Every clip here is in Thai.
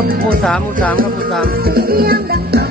ครับหมู่สามหมู่สามครับหมู่สาม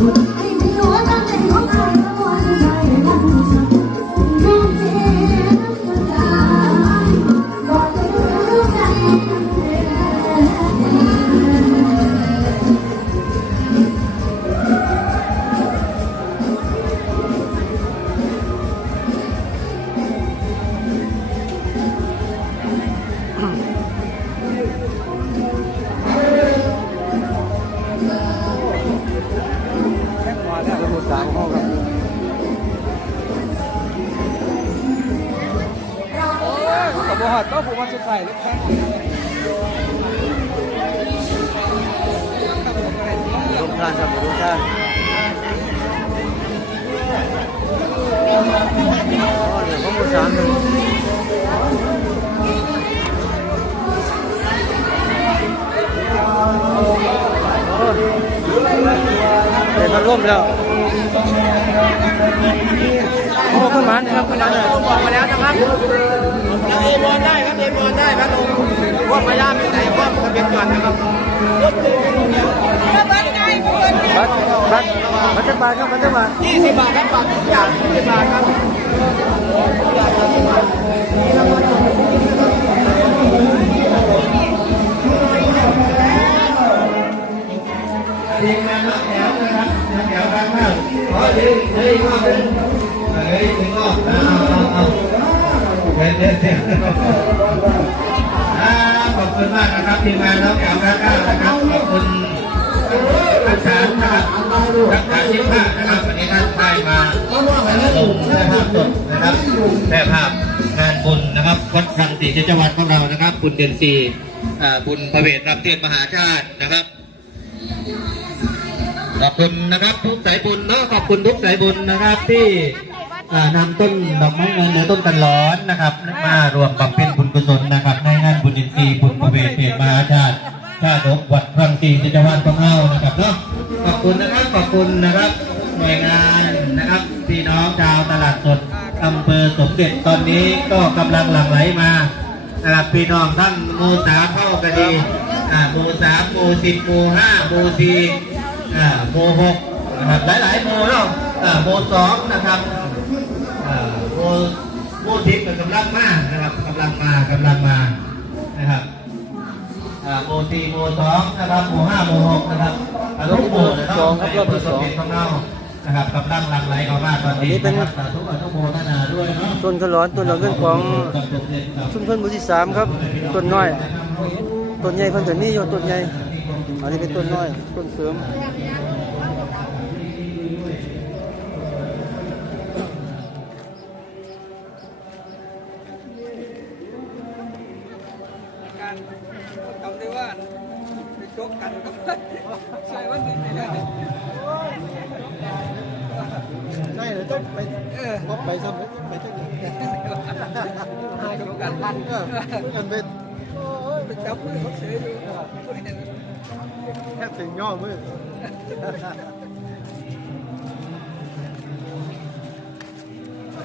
คง ทานครับลงทานอ๋อเดี๋ยวเขาหมู่สามหนึ่งโอ้ยเดี๋ยวมันร่วมแล้วโอ้ขึ้นมาเนี่ยครับขึ้นมาเนี่ยบอกมาแล้วนะครับ เราเอบอลได้ครับเอบอลได้ครับผมพวกพยามเป็นไหนพวกทะเบียนก่อนนะครับบัตรบัตรบัตรบาทครับบัตรจะบาท20บบาทครับบัตรทุกอย่าง20บบาทครับทีมงานนักแถวนะครับแถวข้างหน้าขอดึงเฮ้ยมาดึงเขอบคุณมากนะครับทีมงานนักแถวข้างหน้านะครับขอบคุณอาจารย์นะครับรักษาชิพะนะครับวันนี้ท่านได้มาส่งแม่ภาพสดนะครับแม่ภาพงานบุญนะครับวัดรังสีเจังหวัดของเรานะครับ บุญเดือนสี่บุญพระเวทรับเทียนมหาชาตินะครับขอบคุณนะครับทุกสายบุญเนาะขอบคุณทุกสายบุญนะครับที่ นำต้นดอกไม้เงินและต้นกันร้อนนะครับมารวมบเพ็ญบุญกุศลนะครับในงานบุญอินทรีย์บุญประเวทเทศมหาชาติชาติวัดรังสีจังหวัดของเรานะครับเนาะขอบคุณนะครับขอบคุณนะครับหน่วยงานนะครับพี่น้องชาวตลาดสดอำเภอสมเด็จตอนนี้ก็กำลังหลั่งไหลมานะครับพี่น้องท่านหมูสามเข้ากันดีอ่าหมูสามหมูสิบหมูห้าหมูสี่อ่าโมหกนะครับหลายๆโมเนาะอ่าโมสองนะครับ โมโมทิพย์กำลังมานะครับกำลังมากำลังมานะครับอ่าโมสี่โมสองนะครับโมห้าโมหกนะครับอารมณ์โมนะครับในอำเภอสมเด็จของเรานะครับกำลังหลั่งไหลเข้ามาตอนนี้นะครับสาธุอนุโมทนาด้วยเนาะต้นขลอนต้นดอกเงินของชุมชนหมู่ที่สามครับต้นน้อยต้นใหญ่เพิ่นจะมีอยู่ต้นใหญ่อันนี้เป็นต้นน้อยต้นเสริม ถึงย่อมือ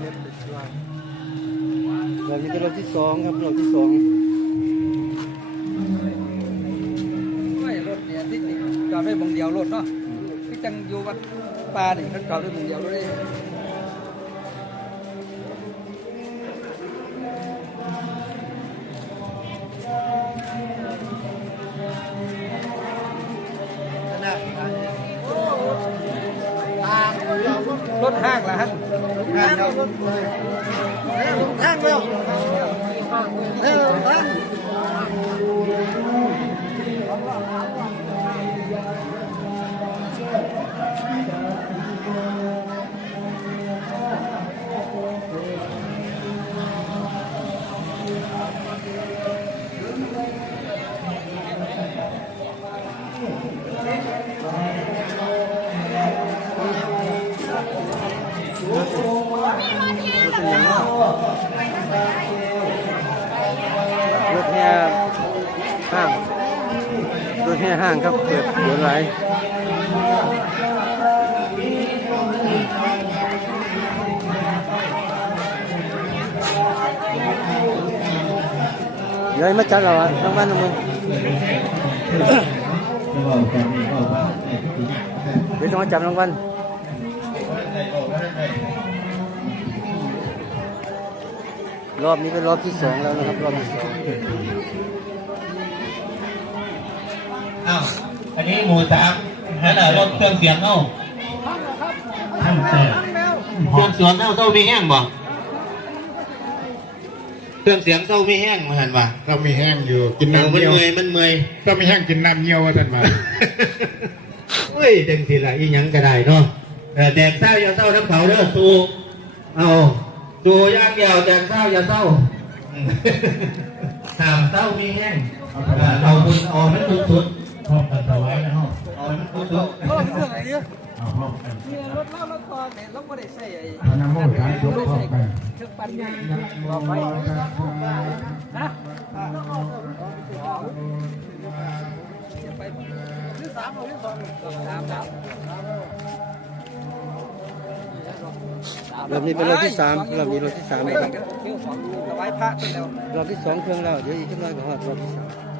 เฮ็ดเป็นว่ารอบนี้เป็นรอบที่สองครับรอบที่สองไม่รถเนี่ยที่จริงจอดได้บงเดียวรถเนาะที่จังอยู่วัดป่านี่เขาจอดได้บงเดียวรถเลย ห้างครับเปิดเดือนไรเดี๋ยมาจัดเราอะรางวัลนมึงบอกกันนี่บอกว่าเดี๋ยวต้องมาจับรางวัลรอบนี้เป็นรอบที่สองแล้วนะครับ รอบที่สอง อ้าวอันนี้หมูสามนั่นแหละรถเครื่องเสียงเอ้าเครื่องเสียงเครื่องเสียงเอ้าเต้ามีแห้งบ่เครื่องเสียงเต้ามีแห้งมาหันว่ะเรามีแห้งอยู่กินมันน้ำเมื่เยี่ยวอยมันเมื่อยเรามีแห้งกินน้ำเยี่ยวว่าท่านมาเฮ้ยเต็มทีละอีหยังก็ได้เนาะเออแดกเศร้าอย่าเศร้าน้ำเขาเด้อสู้เอาสู้ย่างเดียวแดกเศร้าอย่าเศร้าอืมถามเศร้ามีแห้งเออเอาบุญเอามันสุดๆ ห้องกันถวายนะห้องเอามันสุดรถเครื่องอะไรเนี่ยเอาห้องกันเนี่ยรถเล่ารถตอนเนี่ยเราไม่ได้ใส่ไอ้เอาน้ำมูกสามยกห้องกันเครื่องปั่นยางบอกไปนะไปหรือสามหรือสองสามสามรอบนี้เป็นรอบที่สามรอบนี้รอบที่สามไปแล้วคกัรันบเที่ยวสองถวายพระไปแล้วรอบที่สองเครื่องแล้ว เดี๋ยวอีกสักหน่อยก็ฮอดรอบที่สาม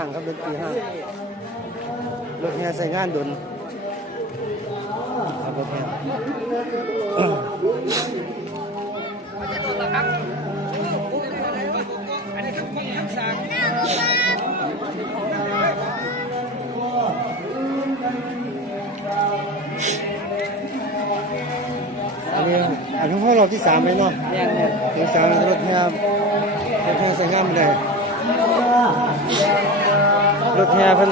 างครับรถปีห้างรถแห่ใส่งานดนครับรถแห่อันนี้ทั้งคงทั้งสามอันนี้อันนี้ห้องรอบที่สามเลยเนาะเนี่ยเนี่ยรอบสามรถแห่รถแห่ใส่งานไม่ได้ รถแห่เพิ่น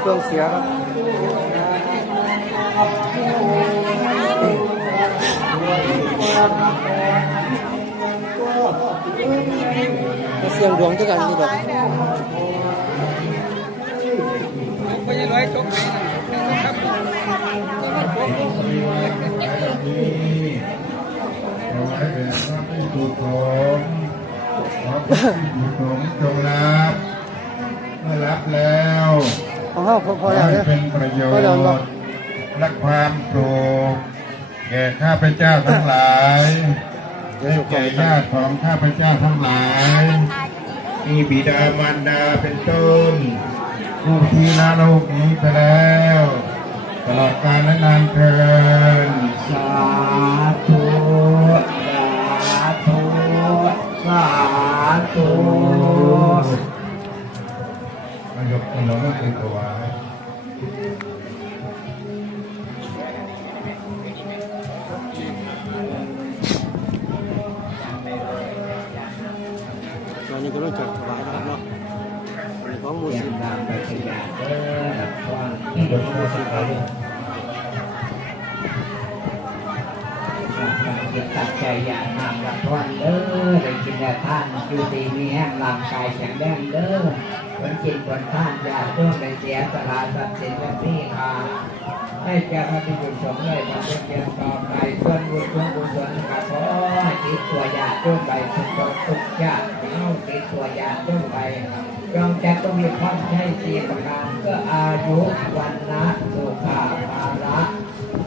เครื่องเสียครับเสียงดวงเท่ากันนี่ดอกไปยังร้อยจบไปครับขอให้เป็นพระพิสุสงขอพระพิสุสงจงรับ เมื่อรับแล้วของเฮาพอขพออแล้วให้เนี่ยเป็นประโยพอแล้วชเนาะน์และความสุขแก่ข้าพเจ้าทั้งหลายเดี๋ยวให้สุกก่อแก่นญาติของข้าพเจ้าทั้งหลาย มีบิดามารดาเป็นต้นผู้ที่ละโลกนี้ไปแล้ว ตลอดกาลและนานเทินสาธุสาธุสาธุมา ยกคนเราไม่เคยตัวายตอนนี้ก็ต้องจัดถวายนะครับเนาะขอของมูสิบรำไปขยะเด้อท่อมูสิบเอาเลยจะตัดใจอย่างนำรับท่อนเด้อได้กินแต่ท่านคือดีมีแห้งร่างกายแข็งแรงเด้อ คนจิตคนท่านอย่าต้องไปเสียสละทรัพย์สินและพี่อาให้แก่พระพิจุสงฆ์เลยมาเป็นเกียรต่อไปส่วนบุญส่วนกุศลก็ขอให้ติดตัวยาจุ่มไปทุกตกทุกชาติเอาติดตัวยาจุ่มไปจงจะต้องมีความใช้สีประการเพื่ออายุวันนะสุขาภาระ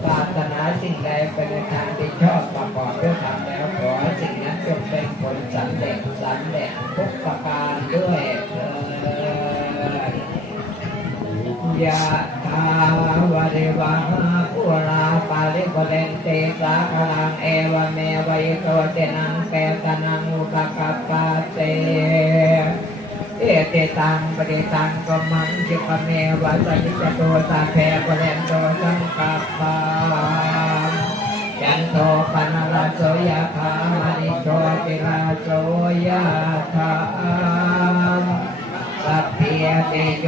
ศาสนาสิ่งใดเป็นทางที่ชอบประกอบด้วยธรรมแล้วขอสิ่งนั้นจงเป็นผลสำเร็จสำเร็จทุกประการด้วยเถิด ยะถาวะเรวหาปุราปาริปุเรนเตสาคลังเอวเมวัยโตเจนังเปตนังอุปกัปปะเตเอเตตังปฏิตังกมังจิปเมวะสัจจโตสาเพปุเรนโตสังกัปปะยันโตปนรสโสยะธามณิโชติราโสยะธา สัพเพติโย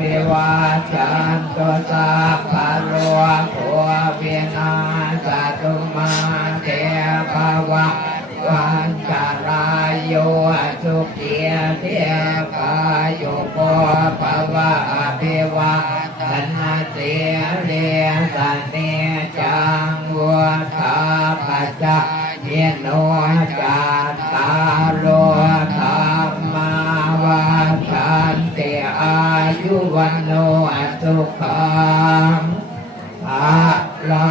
วิวาจันตุสัพพะโลกโควินาสตุมาเตภวะวันจารายโยสุขีเทพายุโกภวะอภิวะธนาเสียเรียสันเนจังวัฏาปัจจเยโน ยุวันโนสุขังภาลั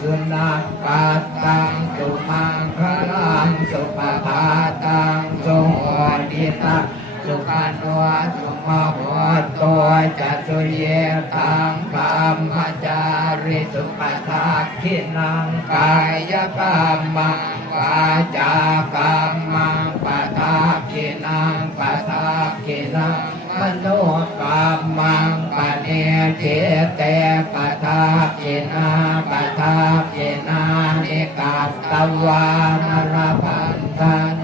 สุนัขปัตตังสุมังคลังสุปภาตังสุโหดิตังสุขันวะสุมาโหตัวจัตุเยตังกรรมจาริสุปทาขินังกายกรรมังวาจากรรมังปทาขินังปทาขินัง โนกรรมังปเนเจเตปทาขินาปทาขินานิกาตวานรพันธัน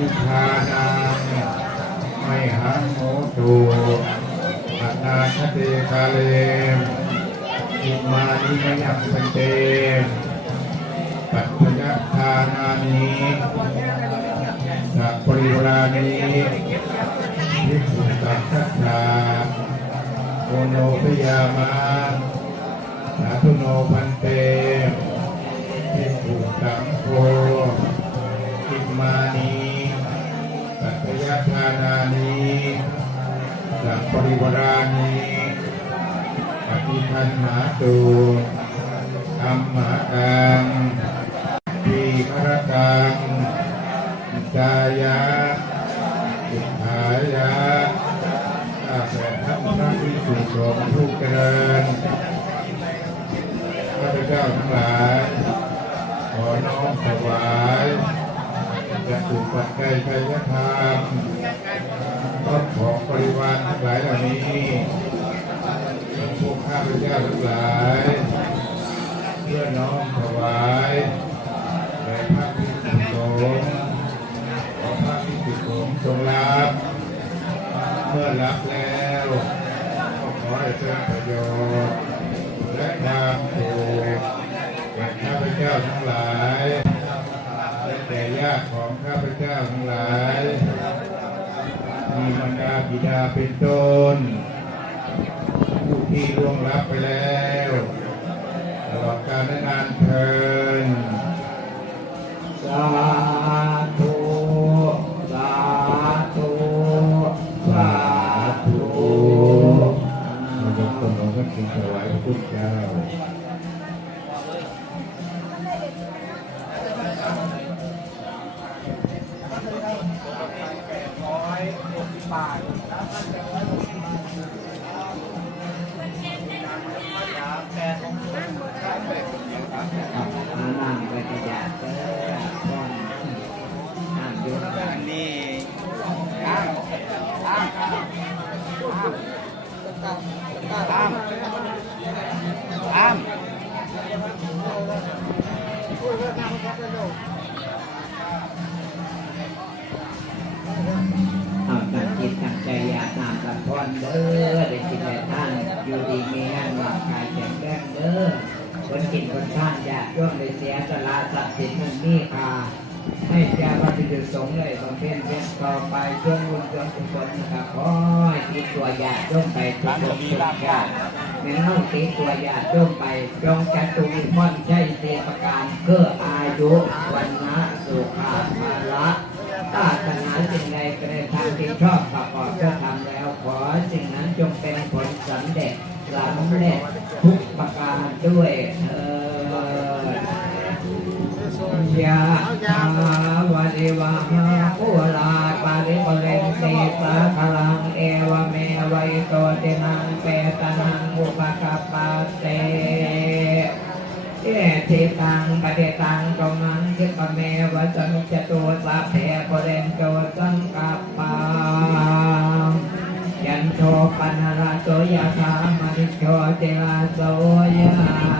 นิพพานังไม่หังโมตุปัตตาคเตกาเลมอิมานิมยังปันเตปัจจยทานานิสัพปริวรานิภิกขุสังฆทาโอโนพยามาสาธุโนพันเตภิกขุสังโฆอิมานี ปัจจยทานานีสัพปริวารานีปฏิคันหาตูธรรมะกังทีฆรกังกายะสุขายะข้าแต่ท่านพระภิกษุสงฆ์ผู้เจริญข้าพเจ้าทั้งหลายขอน้อมถวาย จะถูกปัจจัยไทยธรรมต้นของบริวารทั้งหลายเหล่านี้พวกข้าพเจ้าทั้งหลาย เพื่อน้อมถวายแด่พระภิกษุสงฆ์ขอพระภิกษุสงฆ์จงรับ เมื่อรับแล้วก็ขอให้เป็นประโยชน์และความสุขแก่ข้าพเจ้าทั้งหลาย ของข้าพเจ้าทั้งหลาย มีบรรดาบิดาเป็นต้น ผู้ที่ร่วงลับไปแล้วตลอดกาลและนานเทินสา เอาตั้งจิตตั้งใจอย่ากนำกับพรเด้อได้กินได้ท่านอยู่ดีมีแรงร่างกายแข็งแรงเด้อคนกินคนท่านอยากร่วมได้เสียสละสัตว์สินมันมีค่าให้แก่พระพิจุสงฆ์เลยบำเพ็ญเพียรต่อไปช่วงบุญช่วงกุศลนะครับขอให้ที่ตัวอยากร่วมไปทุกคนทุกอย่าง แม่น้องตีตัวยากร่มไปจงจัตุวิมลใช้เสียประการเพื่ออายุวันนะสุขาภาละปรารถนาสิ่งใดก็นทางที่ชอบประกอบเพื่อทำแล้วขอสิ่งนั้นจงเป็นผลสำเร็จสำเร็จทุกประการด้วยเออยะถาวะริวะหาปุราปาริปเรนติสาคลังเอวเมวัยโตตินังเปตนัง อุปกปปะเตเอทิตังปฏิตังตรงนั้นทิปะเมวะสนุจตุสัพเพปเรนโตสังกัปปายันโทปนรโสยะธามนิโชติลาโสยะ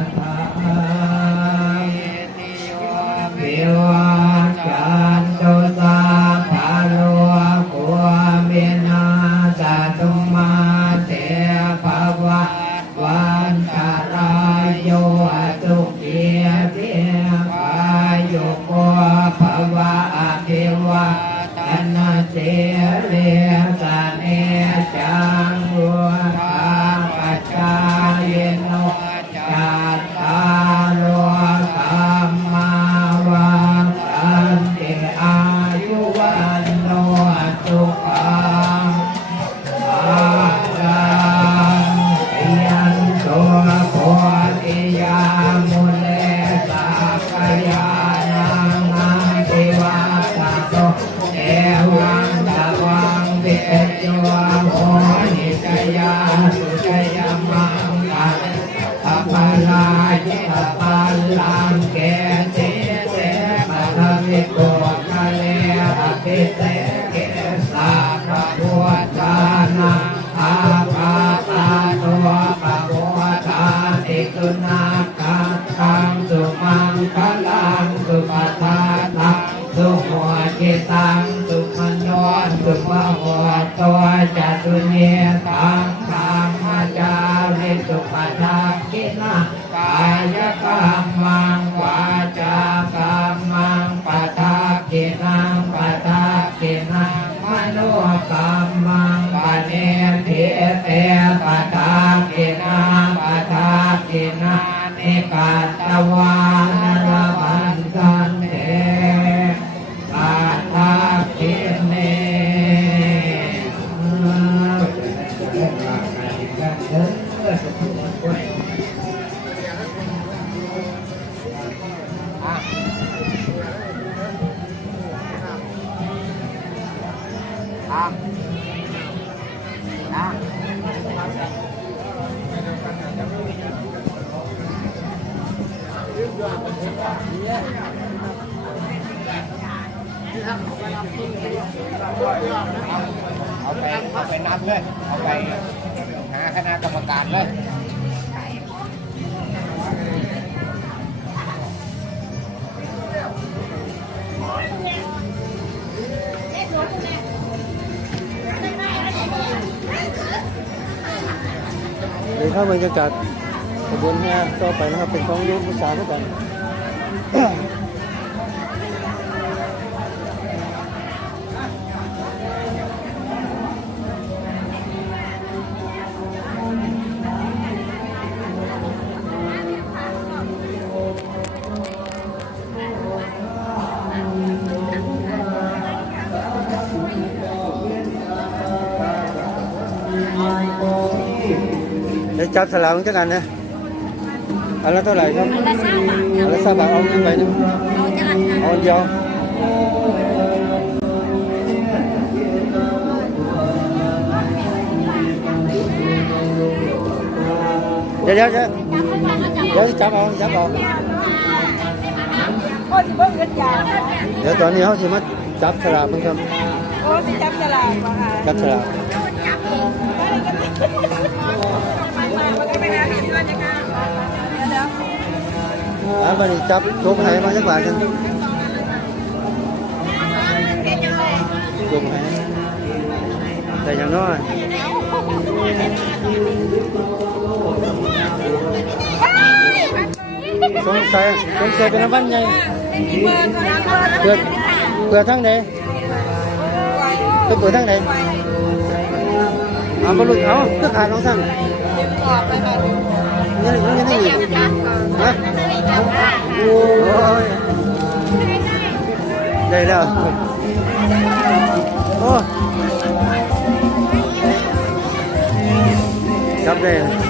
เอาไปเอาไปนับเลย เอาไปหาคณะกรรมการเลยเดี๋ยวเข้าบรรยากาศขบวนแห่ต่อไปนะครับ เป็นของยุทธศาสตร์ก่อน จับสลากมันจะกันนะอันละเท่าไหร่ครับอันละสามบาทอันละสามบาทเอาเงินไปหนึงเอาจานค่ะเอาอันเดียวเดี๋ยวเดี๋ยวเดี๋ยวเดี๋ยวจับเอาจับเอาโอ้สิเบิ่งเงินยาเดี๋ยวตอนนี้เขาสิมาจับสลากมันครับโอ้สิจับสลากบ่ค่ะจับสลาก อ่าบัดนี้จับจกให้มาจักบาทกันจกให้แต่อย่างน้อยสงสัยสงสัย เป็นน้ำมั